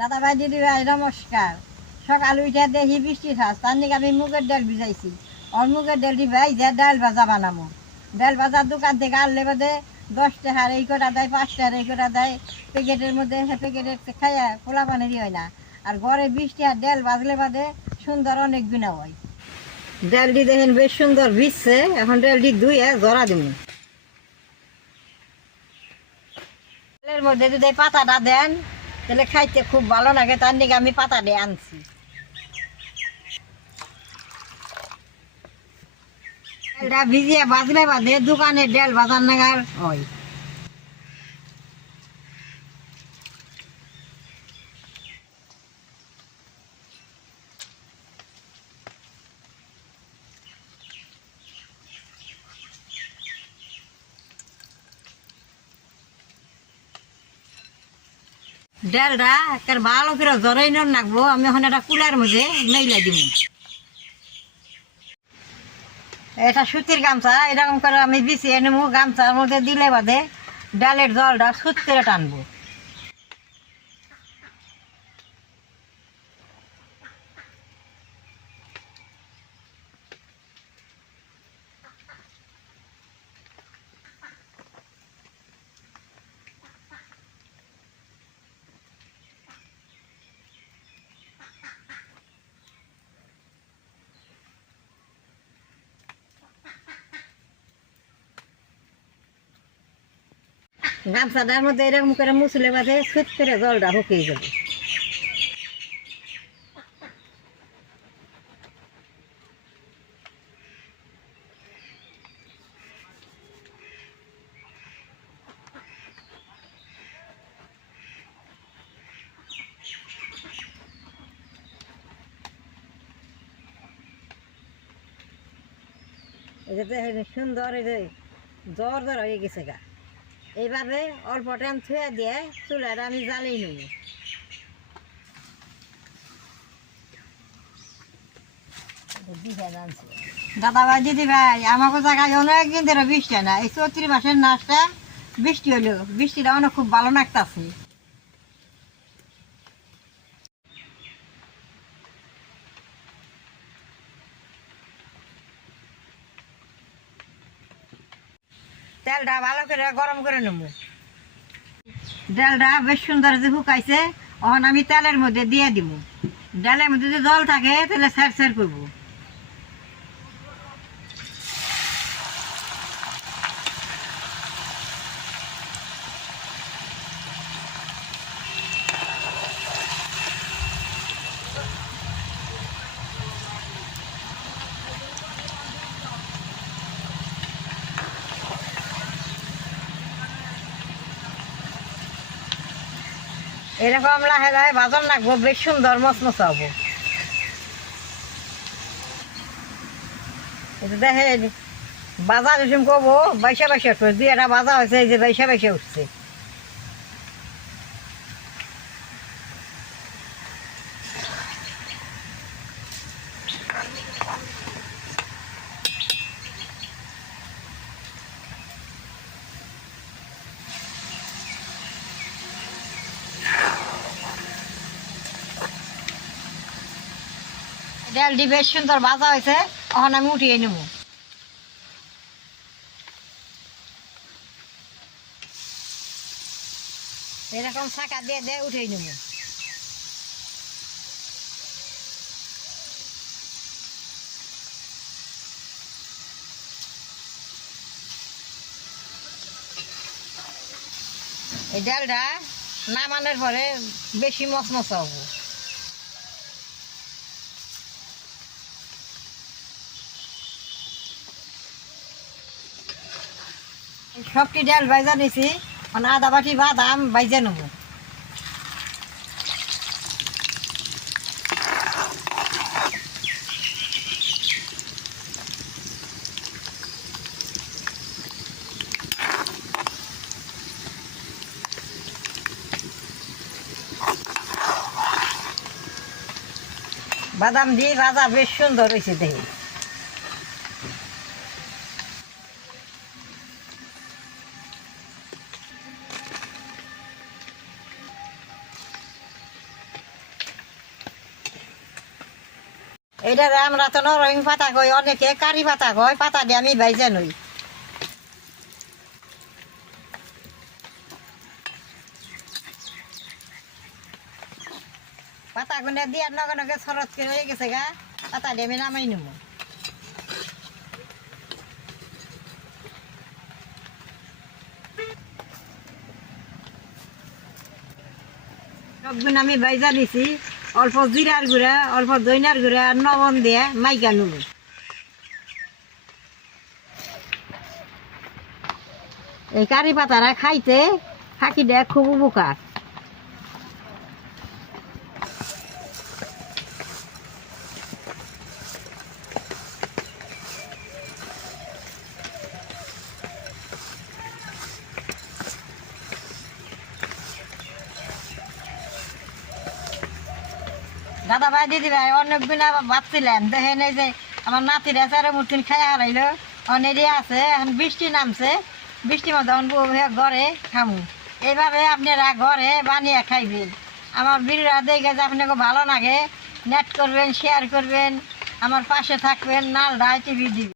দাদা ভাই দিদি ভাই নমস্কার। সকাল উঠে দেখি বৃষ্টি থাস, তার নিকে আমি মুগের ডাল ভিজাইছি। ওর মুগের ডালটি ভাই যে ডাল ভাজা বানাবো। ডাল ভাজার দোকান থেকে আনলে বাদে 10 টাকার এই কটা দেয়, 5 টাকার এই কটা দেয়। প্যাকেটের মধ্যে প্যাকেটের খাইয়া খোলা পানিরই হয় না। আর ঘরে 20 টাকার ডাল ভাজলে বাদে সুন্দর অনেক বিনা হয়। ডালটি দেখেন বেশ সুন্দর ভিজছে। এখন ডালটি ধুয়ে জরা দিব। ডালের মধ্যে যদি পাতাটা দেন তাহলে খাইতে খুব ভালো লাগে, তার দিকে আমি পাতা দিয়ে আনছি। ডালটা ভিজিয়ে বাজলে বাদে দোকানে ডাল বাজার নাগার হয়। ডালটা একের ভালো করে জরাই রাখবো। আমি এখন একটা কুলার মধ্যে মেইলা দিব। এটা সুতির গামছা, এরকম করে আমি বিছিয়ে নেবো। গামছার মধ্যে দিলে বাদে ডালের জলটা সুত করে টানবো। গামছাটার মধ্যে এরকম করে মুছলে বাদে সুত করে জলটা শুকিয়ে যাবে। এটাতে সুন্দর এই যে জ্বর জ্বর হয়ে গেছে গা। এইভাবে অল্প টাইম ছুঁয়ে দিয়ে চুলাটা আমি জ্বালিয়ে নেব। দাদা ভাই দিদি ভাই, আমাকে জায়গায় অনেকদিন ধরে বৃষ্টি হয় না। এই 34 মাসের নাচটা বৃষ্টি হলো, বৃষ্টিটা অনেক খুব ভালো লাগতেছে। তেলটা ভালো করে গরম করে নেব। ডালটা বেশ সুন্দর যে শুকাইছে, এখন আমি তেলের মধ্যে দিয়ে দিব। ডালের মধ্যে যদি জল থাকে তাহলে স্যার স্যার করবো। এরকম লাহে লাহে বাজার রাখবো, বেশ সুন্দর মচমচা হবো। দেখে বাজার এসম করবো, বাইশা বাইশা উঠবে। 2-1টা বাজা হয়েছে, এই যে বাইশা বাইশা উঠছে। ডালটি বেশ সুন্দর ভাজা হয়েছে, এখন আমি উঠিয়ে নেব। এরকম ছাকা দিয়ে দিয়ে উঠিয়ে নেব। এই ডালটা নামানোর পরে বেশি মচমচা হবো। সবটি ডাল ভাজা নিছি, আধা বাটি বাদাম ভাজা নেব। বাদাম দিয়ে ভাজা বেশ সুন্দর হয়েছে দেখি। এইটা আমরা তো নরহিং পাতা কই, অনেকে কারি পাতা কয়, পাতা দিয়ে আমি ভাইজা নই। পাতা গুনে দিয়ে নগে নগে সরত করে হয়ে গেছে গা, পাতা দিয়ে আমি নামাই নেব। সবগুলো আমি ভাইজা দিছি, অল্প জিরার গুঁড়া, অল্প দইনার গুঁড়া আর লবণ দিয়ে মাইকা নেব। এই কারি পাতারা খাইতে ফাঁকি দেয় খুব উপকার। দাদা ভাই দিদি ভাই অনেক দিন ভাবছিলেন, দেখেন এই যে আমার নাতির চারে মুঠিন খাইয়া হারাইলো, অনেক আছে এখন বৃষ্টি নামছে, বৃষ্টির মধ্যে ঘরে খামু। এইভাবে আপনারা ঘরে বানিয়ে খাইবেন। আমার ভিডিওটা দেখে যে আপনাকে ভালো লাগে, নেট করবেন, শেয়ার করবেন, আমার পাশে থাকবেন, নাল ডাই টিভি দিবেন।